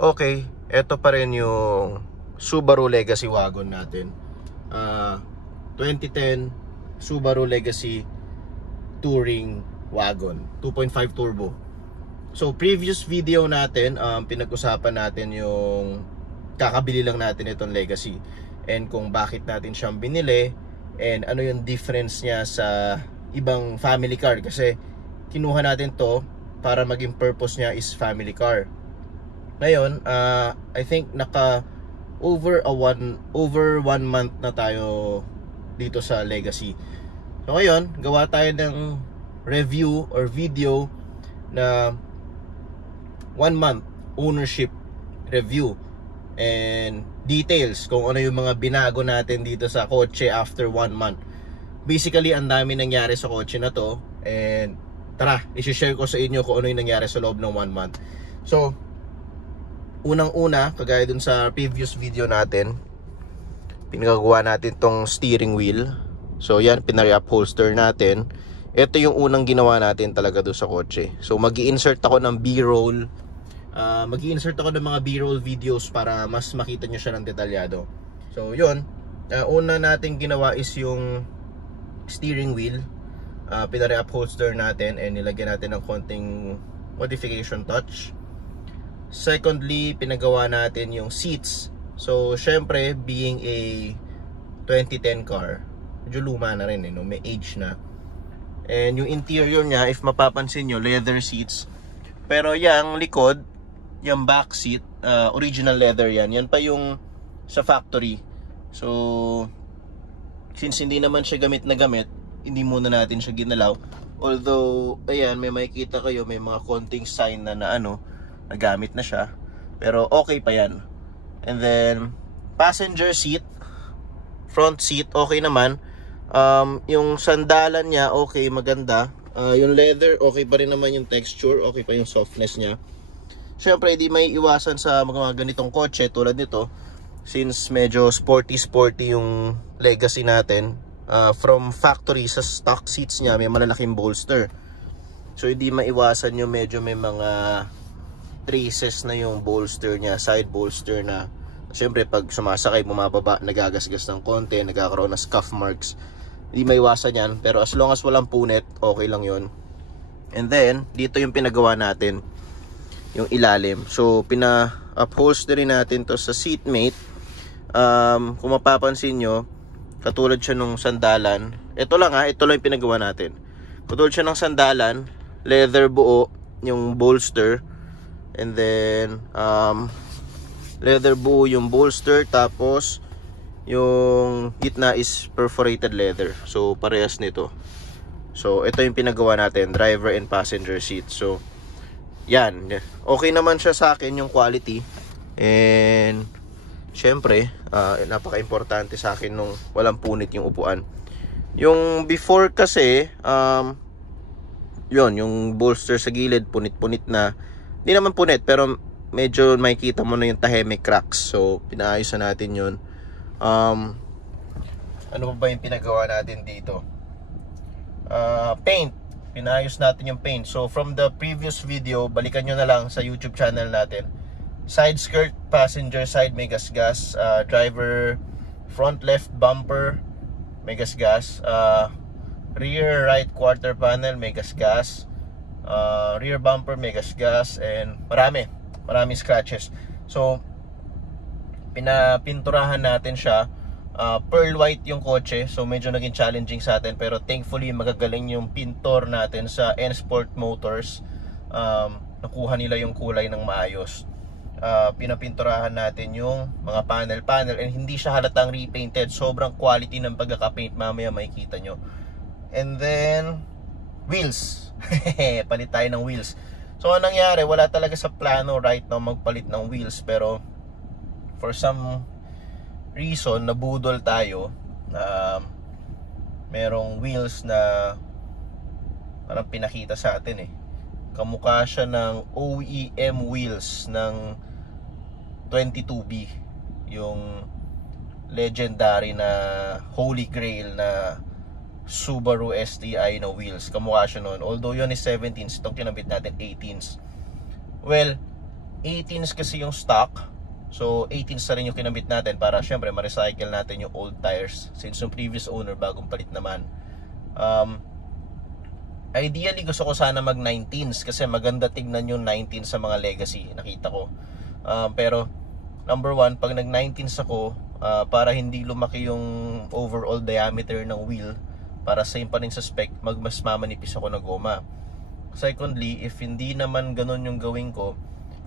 Okay, eto pa rin yung Subaru Legacy wagon natin. 2010 Subaru Legacy Touring Wagon 2.5 turbo. So previous video natin, pinag-usapan natin yung kakabili lang natin itong Legacy and kung bakit natin siyang binili and ano yung difference niya sa ibang family car, kasi kinuha natin to para maging purpose niya is family car. Ngayon, I think naka over 1 month na tayo dito sa Legacy. So ngayon, gawa tayo ng review or video na 1 month ownership review and details kung ano yung mga binago natin dito sa kotse after 1 month. Basically, ang dami nangyari sa kotse na to and tara, i-share ko sa inyo kung ano yung nangyari sa loob ng 1 month. So, unang-una, kagaya dun sa previous video natin, pinagagawa natin tong steering wheel. So yan, pinare-upholster natin. Ito yung unang ginawa natin talaga doon sa kotse. So mag-i-insert ako ng B-roll, mag-i-insert ako ng mga B-roll videos para mas makita nyo siya ng detalyado. So yun, una natin ginawa is yung steering wheel. Pinare-upholster natin and nilagyan natin ng konting modification touch. Secondly, pinagawa natin yung seats. So, syempre, being a 2010 car, medyo luma na rin, no? May age na. And yung interior niya, if mapapansin nyo, leather seats. Pero yung likod, yung back seat, original leather yan. Yan pa yung sa factory. So, since hindi naman siya gamit na gamit, hindi muna natin siya ginalaw. Although, ayan, may makikita kayo, may mga konting sign na nagamit na siya, pero okay pa yan. And then passenger seat, front seat okay naman. Yung sandalan niya okay, maganda. Yung leather okay pa rin naman, yung texture okay pa, yung softness niya. Syempre di may iwasan sa mga ganitong kotse tulad nito, since medyo sporty yung Legacy natin. From factory, sa stock seats niya may malalaking bolster, so hindi maiwasan yung medyo may mga traces na yung bolster niya, side bolster na siyempre pag sumasakay bumababa, nagagasgas ng konti, nagkakaroon ng scuff marks. Hindi maiwasan yan, pero as long as walang punit, okay lang yun. And then dito yung pinagawa natin, yung ilalim. So pina-upholstery natin to sa seatmate. Kung mapapansin nyo, katulad siya nung sandalan. Ito lang ito lang yung pinagawa natin. Katulad siya ng sandalan, leather buo yung bolster. And then leather buo yung bolster, tapos yung gitna is perforated leather. So parehas nito. So ito yung pinagawa natin, driver and passenger seat. So yan, okay naman siya sa akin yung quality. And syempre, napaka-importante sa akin nung walang punit yung upuan. Yung before kasi, yun, yung bolster sa gilid punit-punit na. Hindi naman punit, pero medyo makikita mo na yung tahimik cracks. So pinaayos na natin yun. Ano pa ba yung pinagawa natin dito? Paint. Pinaayos natin yung paint. So from the previous video, balikan nyo na lang sa YouTube channel natin. Side skirt, passenger side may gasgas. Driver front left bumper may gasgas. Rear right quarter panel may gasgas. Rear bumper may gasgas, and marami scratches. So pinapinturahan natin siya. Pearl white yung kotse, so medyo naging challenging sa atin, pero thankfully magagaling yung pintor natin sa N-Sport Motors. Nakuha nila yung kulay ng maayos. Pinapinturahan natin yung mga panel and hindi siya halatang repainted. Sobrang quality ng pagkakapaint, mamaya makikita nyo. And then wheels. Palit tayo ng wheels. So anong nangyari, wala talaga sa plano right now magpalit ng wheels, pero for some reason nabudol tayo na merong wheels na parang pinakita sa atin kamukha siya ng OEM wheels ng 22B, yung legendary na holy grail na Subaru STI na wheels. Kamukha siya noon, although yun is 17s, itong kinabit natin 18s. Well, 18s kasi yung stock. So 18s na rin yung kinabit natin para syempre ma-recycle natin yung old tires since yung previous owner bagong palit naman. Ideally gusto ko sana mag 19s kasi maganda tignan yung 19 sa mga legacy, nakita ko. Pero number one, pag nag 19s ako, para hindi lumaki yung overall diameter ng wheel, para same pa rin sa spec, mas mamanipis ako na goma. Secondly, if hindi naman ganun yung gawin ko,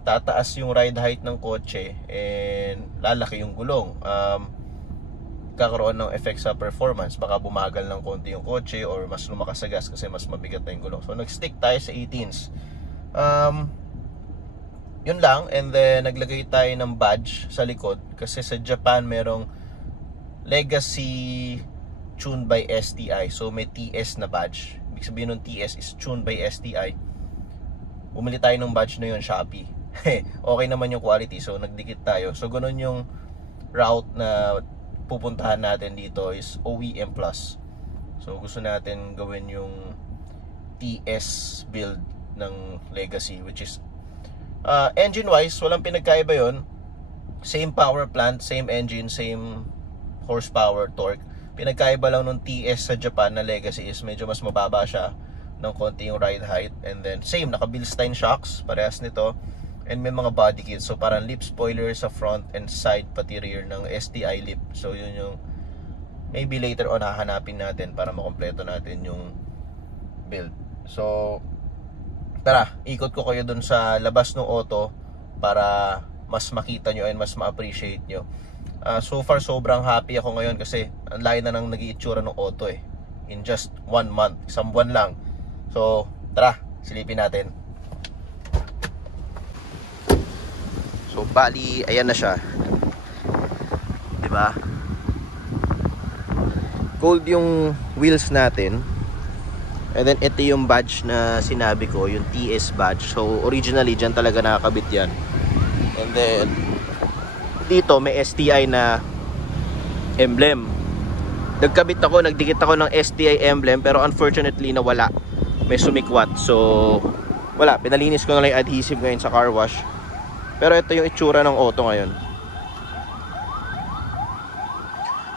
tataas yung ride height ng kotse and lalaki yung gulong. Kakaroon ng effect sa performance, baka bumagal ng konti yung kotse or mas lumakas sa gas kasi mas mabigat na yung gulong. So nag-stick tayo sa 18s. Yun lang. And then naglagay tayo ng badge sa likod kasi sa Japan merong Legacy tuned by STI. So may TS na badge. Ibig sabihin ng TS is tuned by STI. Bumili tayo ng badge na yun, Shopee. Okay naman yung quality, so nagdikit tayo. So ganun yung route na pupuntahan natin dito is OEM Plus. So gusto natin gawin yung TS build ng Legacy, which is engine wise walang pinagkaiba yon. Same power plant, same engine, same horsepower, torque. Pinagkaiba lang nung TS sa Japan na Legacy is medyo mas mababa siya ng konti yung ride height. And then same, naka Bilstein shocks, parehas nito. And may mga body kits, so parang lip spoiler sa front and side pati rear ng STI lip. So yun yung maybe later on hahanapin natin para makompleto natin yung build. So tara, ikot ko kayo dun sa labas ng auto para mas makita nyo and mas ma-appreciate nyo. So far sobrang happy ako ngayon kasi ang layo na nang nag-iitsura ng auto in just 1 month, isang buwan lang. So tara, silipin natin. So bali, ayan na siya. 'Di ba? Gold yung wheels natin. And then ito yung badge na sinabi ko, yung TS badge. So originally diyan talaga nakakabit 'yan. And then dito may STI na emblem. Nagdikit ako ng STI emblem pero unfortunately nawala. May sumikwat. So wala, pinalinis ko na lang yung adhesive ngayon sa car wash. Pero ito yung itsura ng auto ngayon.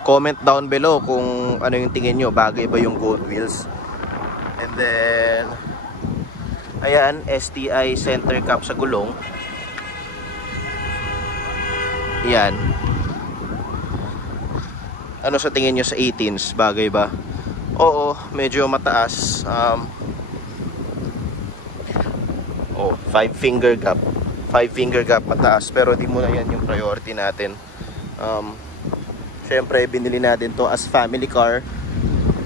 Comment down below kung ano yung tingin nyo, bagay ba yung gold wheels. And then ayan, STI center cap sa gulong. Yan. Ano sa tingin nyo sa 18s? Bagay ba? Oo, medyo mataas. 5 finger gap. 5 finger gap mataas, pero di muna yan yung priority natin. Syempre binili natin to as family car,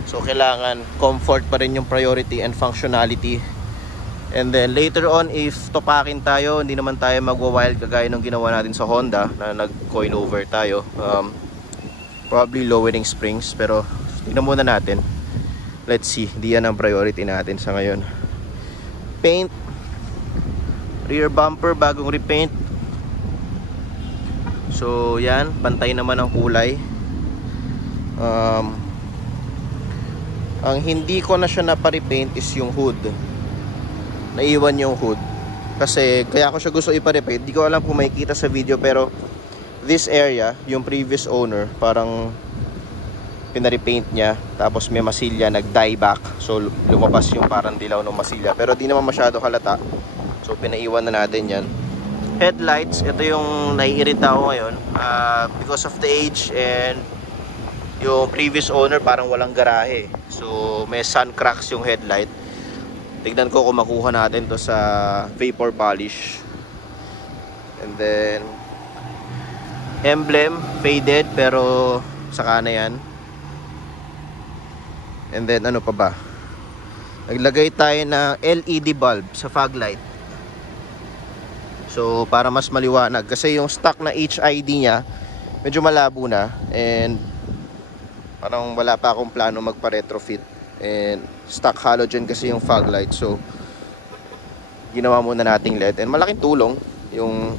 so kailangan comfort pa rin yung priority and functionality. And then later on, if topakin tayo, hindi naman tayo magwa-wild kagaya ng ginawa natin sa Honda na nag-coil over tayo. Probably lowering springs, pero tingnan muna natin. Let's see, di yan ang priority natin sa ngayon. Paint, rear bumper bagong repaint. So yan, pantay naman ang kulay. Ang hindi ko na siya napa-repaint is yung hood. Naiwan yung hood kasi kaya ko siya gusto ipa-repaint. Di ko alam kung makikita sa video, pero this area, yung previous owner, parang pina-repaint niya, tapos may masilya, nag-dye back, so lumabas yung parang dilaw ng masilya, pero di naman masyado halata. So pinaiwan na natin yan. Headlights, ito yung naiirita ko ngayon because of the age, and yung previous owner parang walang garahe, so may sun cracks yung headlight. Tignan ko kung makuha natin to sa vapor polish. And then emblem faded pero saka na yan. And then ano pa ba, naglagay tayo ng LED bulb sa fog light. So para mas maliwanag, kasi yung stock na HID niya medyo malabo na, and parang wala pa akong plano magpa-retrofit. And stock halogen kasi yung fog light, so ginawa muna nating LED. And malaking tulong yung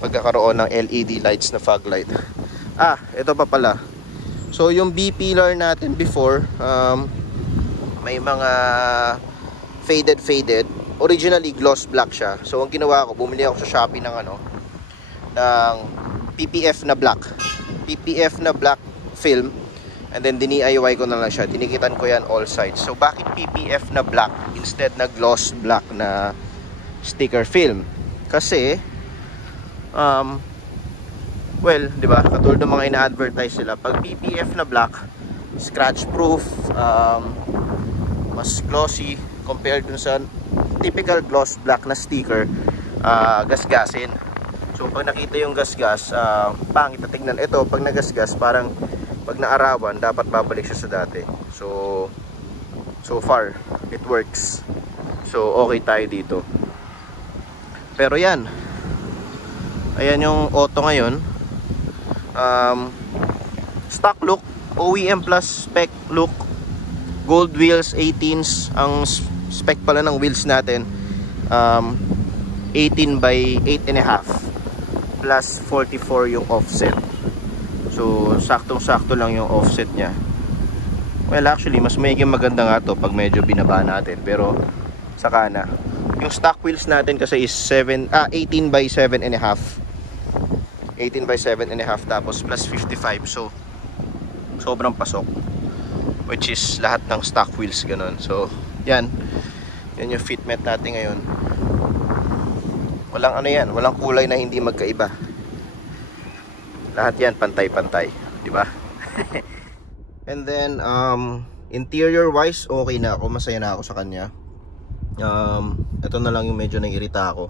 pagkakaroon ng LED lights na fog light. Ito pa pala. So yung B-pillar natin before, may mga faded. originally gloss black siya. So ang ginawa ko, bumili ako sa Shopee ng ng PPF na black film, and then DIY ko na lang siya. Dinikitan ko yan all sides. So bakit PPF na black instead na gloss black na sticker film? Kasi well, di ba, katulad ng mga ina-advertise sila, pag PPF na black, scratch proof, mas glossy compared dun sa typical gloss black na sticker, gasgasin. So pag nakita yung gasgas, pangit na tingnan. Ito, pag nagasgas, parang pag naarawan, dapat babalik siya sa dati. So far, it works. So okay tayo dito. Pero yan, ayan yung auto ngayon. Stock look, OEM plus spec look, gold wheels, 18s. Ang spec pala ng wheels natin 18 by 8.5 plus 44 yung offset. So saktong sakto lang yung offset nya. Well, actually mas maganda nga to pag medyo binaba natin, pero saka na. Yung stock wheels natin kasi is 18 by 7.5, 18 by 7.5 tapos plus 55. So sobrang pasok, which is lahat ng stock wheels ganun. So yan yung fitment natin ngayon. Walang yan, walang kulay na hindi magkaiba. Lahat yan pantay-pantay, di ba? And then interior wise, okay na ako, masaya na ako sa kanya. Ito na lang yung medyo nangirita ako.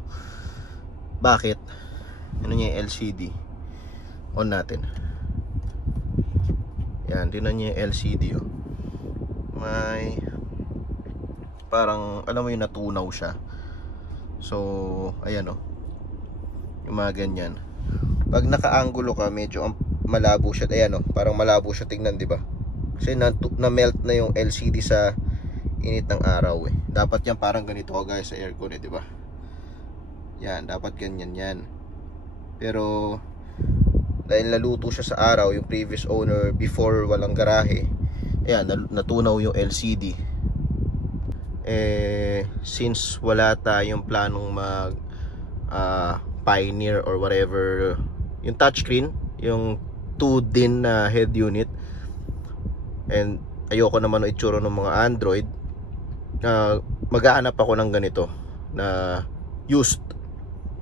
Bakit? Ano niya yung LCD? On natin. Yan, tinan niyo yung LCD, oh. May parang, alam mo yung natunaw siya. So, ayan, oh. Yung mga ganyan. Pag naka-angulo ka, medyo malabo siya. Ayan, oh. Parang malabo siya tingnan, di ba? Kasi na-melt na yung LCD sa init ng araw, eh. Dapat yan parang ganito ko, guys, sa aircon, eh, di ba? Yan, dapat ganyan yan. Pero dahil naluto siya sa araw, yung previous owner before walang garahe, ayan, natunaw yung LCD. Since wala tayong planong mag Pioneer or whatever, yung touchscreen, yung 2 din na head unit, and ayoko naman ng itsura ng mga Android, maghahanap ako ng ganito na used.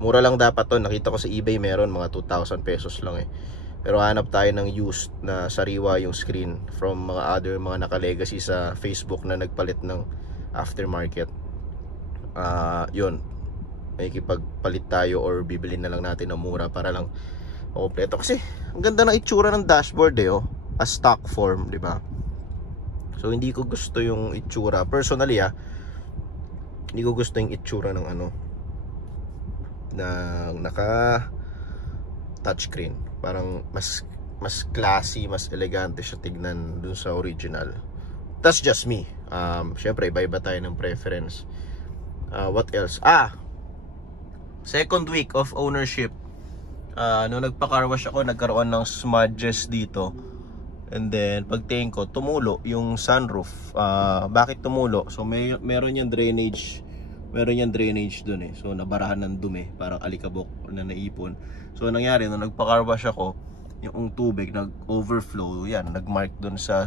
Mura lang dapat to, nakita ko sa eBay meron mga 2,000 pesos lang, eh. Pero hanap tayo ng used na sariwa yung screen from mga naka-legacy sa Facebook na nagpalit ng aftermarket. Yun, may ikipagpalit tayo or bibili na lang natin ng mura para lang kompleto. Kasi ang ganda ng itsura ng dashboard, eh, oh, as stock form, di ba? So hindi ko gusto yung itsura personally, hindi ko gusto yung itsura ng ng naka touchscreen. Parang mas classy, mas elegante siya tignan dun sa original. That's just me. Syempre iba-iba tayo ng preference. What else? Second week of ownership. Nung nagpa-car wash ako, nagkaroon ng smudges dito. And then pagtingin ko, tumulo yung sunroof. Bakit tumulo? So meron yung drainage. Meron yung drainage dun, eh. So nabarahan ng dumi, parang alikabok na naipon. So nangyari, nung nagpa-car wash ako, yung tubig nag-overflow, yan, nag-mark dun sa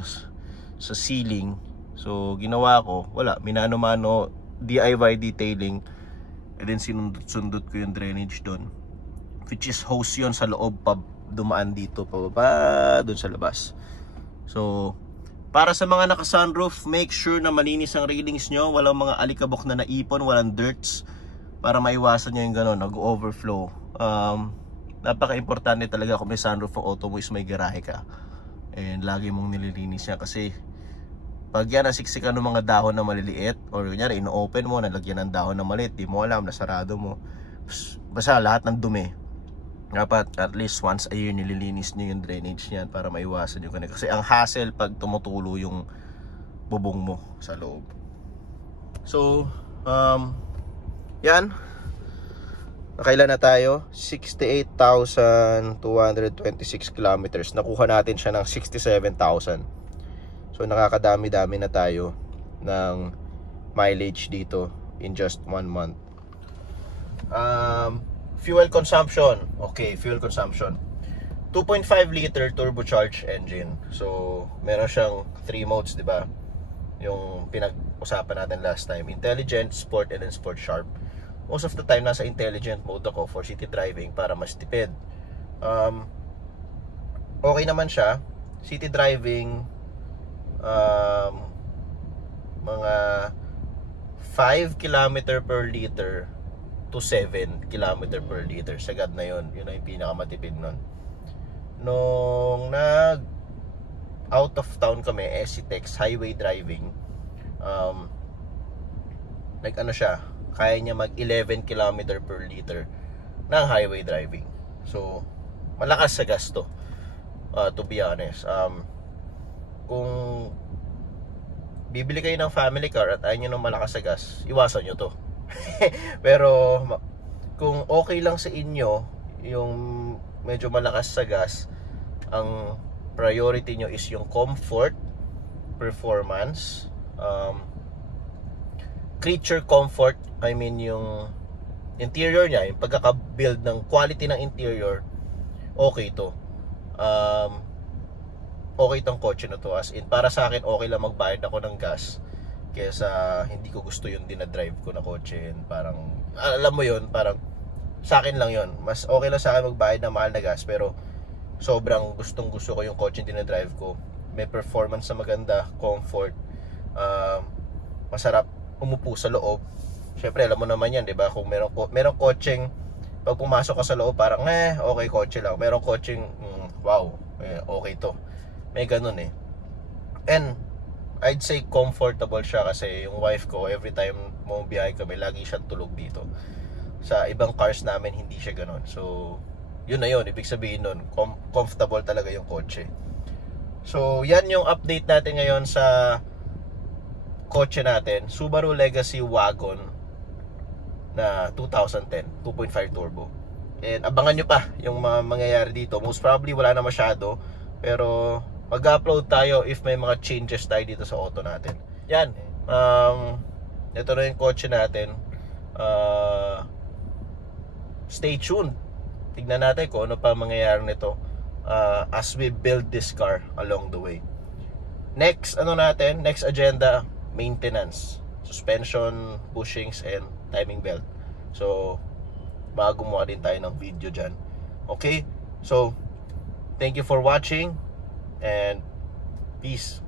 ceiling. So ginawa ko, wala, minano-mano DIY detailing, and then sinundot-sundot ko yung drainage dun, which is hose yun sa loob, pa dumaan dito pababa dun sa labas. So para sa mga naka-sunroof, make sure na malinis ang railings nyo, walang mga alikabok na naipon, walang dirts, para maiwasan nyo yung gano'n, nag-overflow. Napaka-importante talaga kung may sunroof ang auto mo is may garahe ka, and lagi mong nililinis yan. Kasi pag yan nasiksikan ng mga dahon na maliliit, or kunyari ino-open mo, nalagyan ng dahon na maliit, di mo alam, nasarado mo, basta lahat ng dumi, dapat at least once a year nililinis nyo yung drainage niyan para maiwasan yung kanina. Kasi ang hassle pag tumutulo yung bubong mo sa loob. So yan, nakailan na tayo? 68,226 kilometers. Nakuha natin siya ng 67,000. So nakakadami-dami na tayo ng mileage dito. in just 1 month. Fuel consumption. Okay, fuel consumption. 2.5 liter turbocharged engine. So, meron siyang 3 modes, di ba? Yung pinag-usapan natin last time. Intelligent, Sport, and then Sport Sharp. Most of the time, nasa intelligent mode ako for city driving para mas tipid. Okay naman siya. City driving, mga 5 km per liter to 7 km per liter. Sagad na yun. Yun na yung pinakamatipid nun. Nung out of town kami, SCTEX, highway driving, ano siya, kaya niya mag 11 km per liter ng highway driving. So, malakas sa gasto, to be honest. Kung bibili kayo ng family car at ayaw nyo ng malakas sa gas, iwasan nyo to. Pero kung okay lang sa inyo yung medyo malakas sa gas, ang priority nyo is yung comfort, performance, creature comfort, I mean yung interior niya, yung pagkaka-build ng quality ng interior, okay to. Okay tong kotse na to. As in, para sa akin, okay lang magbayad ako ng gas kaysa hindi ko gusto yung dinadrive ko na kotse. Parang, alam mo yun, parang sa akin lang yun. Mas okay lang sa akin magbayad ng mahal na gas, pero sobrang gustong gusto ko yung kotse yung dinadrive ko. May performance na maganda, comfort, masarap umupo sa loob. Syempre, alam mo naman yan, di ba? Kung merong kotseng, pag pumasok ka sa loob, parang, okay, kotse lang. Merong kotseng, wow, okay to. May ganun eh. And I'd say comfortable siya kasi yung wife ko, every time bumibiyahe kami, lagi siyang tulog dito. Sa ibang cars namin, hindi siya ganun. So, yun na yun. Ibig sabihin nun, comfortable talaga yung kotse. So, yan yung update natin ngayon sa kotse natin. Subaru Legacy Wagon na 2010, 2.5 turbo. And abangan nyo pa yung mga mangyayari dito. Most probably wala na masyado, pero mag-upload tayo if may mga changes tayo dito sa auto natin. Yan. Ito na yung kotse natin. Stay tuned. Tignan natin kung ano pa mangyayari nito as we build this car along the way. Next agenda, maintenance, suspension, bushings, and timing belt. So, baka gumawa din tayo ng video dyan. Okay? So, thank you for watching and peace.